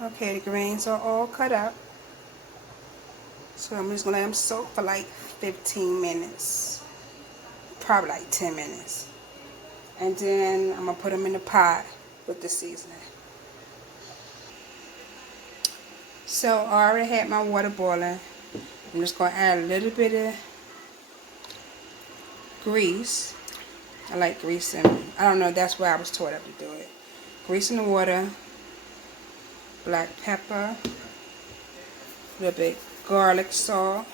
Okay, the greens are all cut up. So I'm just going to let them soak for like 15 minutes. Probably like 10 minutes. And then I'm going to put them in the pot with the seasoning. So I already had my water boiling. I'm just going to add a little bit of grease. I like grease, and I don't know, that's why I was taught up to do it. Grease in the water, black pepper, a little bit garlic salt,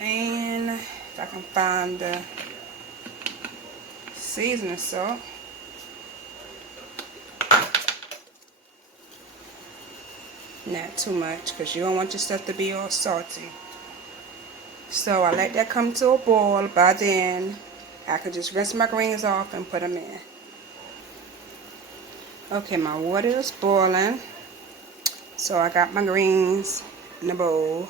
and if I can find the seasoning salt. Not too much, because you don't want your stuff to be all salty. So I let that come to a boil. By then, I could just rinse my greens off and put them in. Okay, my water is boiling. So I got my greens in the bowl.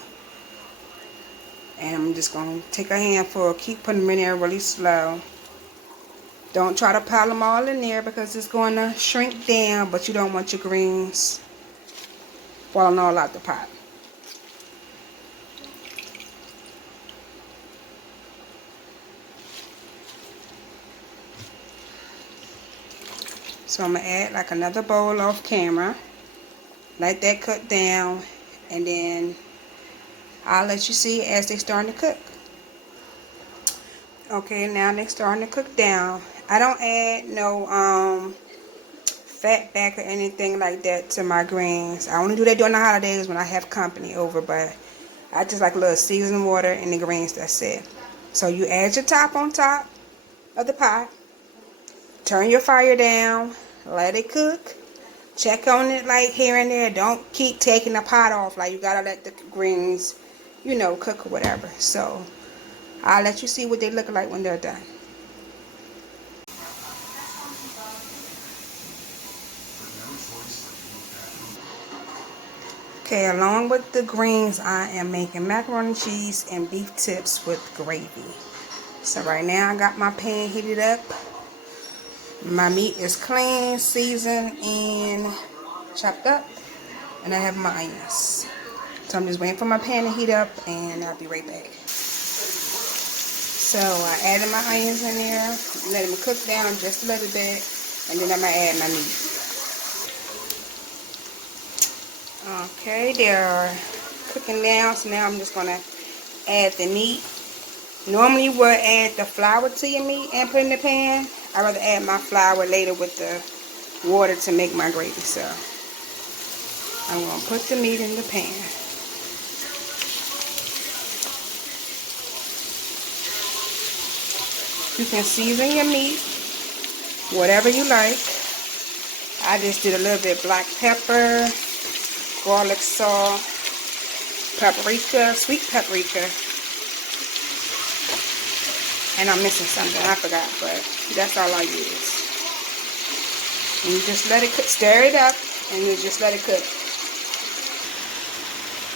And I'm just going to take a handful, keep putting them in there really slow. Don't try to pile them all in there because it's going to shrink down, but you don't want your greens falling all out the pot. So I'm going to add like another bowl off camera. Let that cook down, and then I'll let you see as they starting to cook. Okay, now they're starting to cook down. I don't add no fat back or anything like that to my greens. I only do that during the holidays when I have company over, but I just like a little seasoned water in the greens, that's it. So you add your top on top of the pot. Turn your fire down. Let it cook. Check on it like here and there. Don't keep taking the pot off. Like you gotta let the greens, you know, cook or whatever. So I'll let you see what they look like when they're done. Okay, along with the greens, I am making macaroni and cheese and beef tips with gravy. So right now I got my pan heated up. My meat is clean, seasoned, and chopped up. And I have my onions. So I'm just waiting for my pan to heat up, and I'll be right back. So I added my onions in there, let them cook down just a little bit, and then I'm going to add my meat. Okay, they're cooking down, so now I'm just going to add the meat. Normally you would add the flour to your meat and put it in the pan. I'd rather add my flour later with the water to make my gravy. So I'm going to put the meat in the pan. You can season your meat whatever you like. I just did a little bit black pepper, garlic salt, paprika, sweet paprika. And I'm missing something, I forgot, but that's all I use. And you just let it cook, stir it up, and you just let it cook.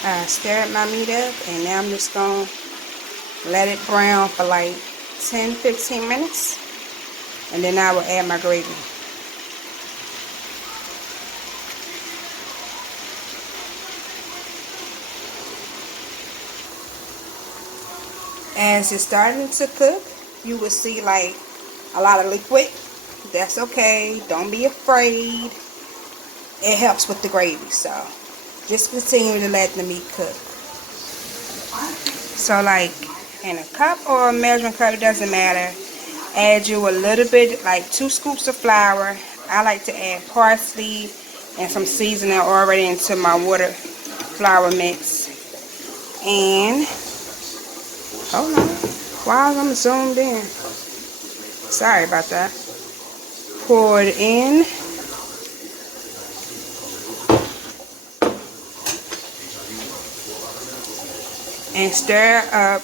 I stirred my meat up, and now I'm just going to let it brown for like 10-15 minutes. And then I will add my gravy. As it's starting to cook, you will see like a lot of liquid. That's okay. Don't be afraid. It helps with the gravy. So just continue to let the meat cook. So like in a cup or a measuring cup, it doesn't matter. Add you a little bit, like 2 scoops of flour. I like to add parsley and some seasoning already into my water flour mix. And hold on, while I'm zoomed in. Sorry about that. Pour it in. And stir up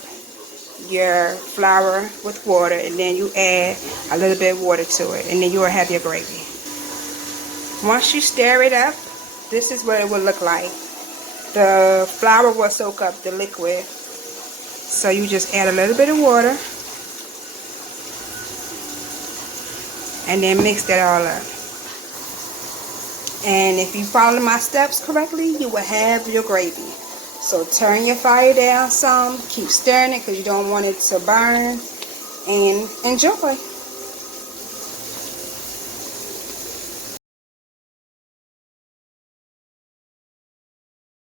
your flour with water, and then you add a little bit of water to it, and then you will have your gravy. Once you stir it up, this is what it will look like. The flour will soak up the liquid. So you just add a little bit of water and then mix that all up. And if you follow my steps correctly, you will have your gravy. So turn your fire down some, keep stirring it because you don't want it to burn, and enjoy.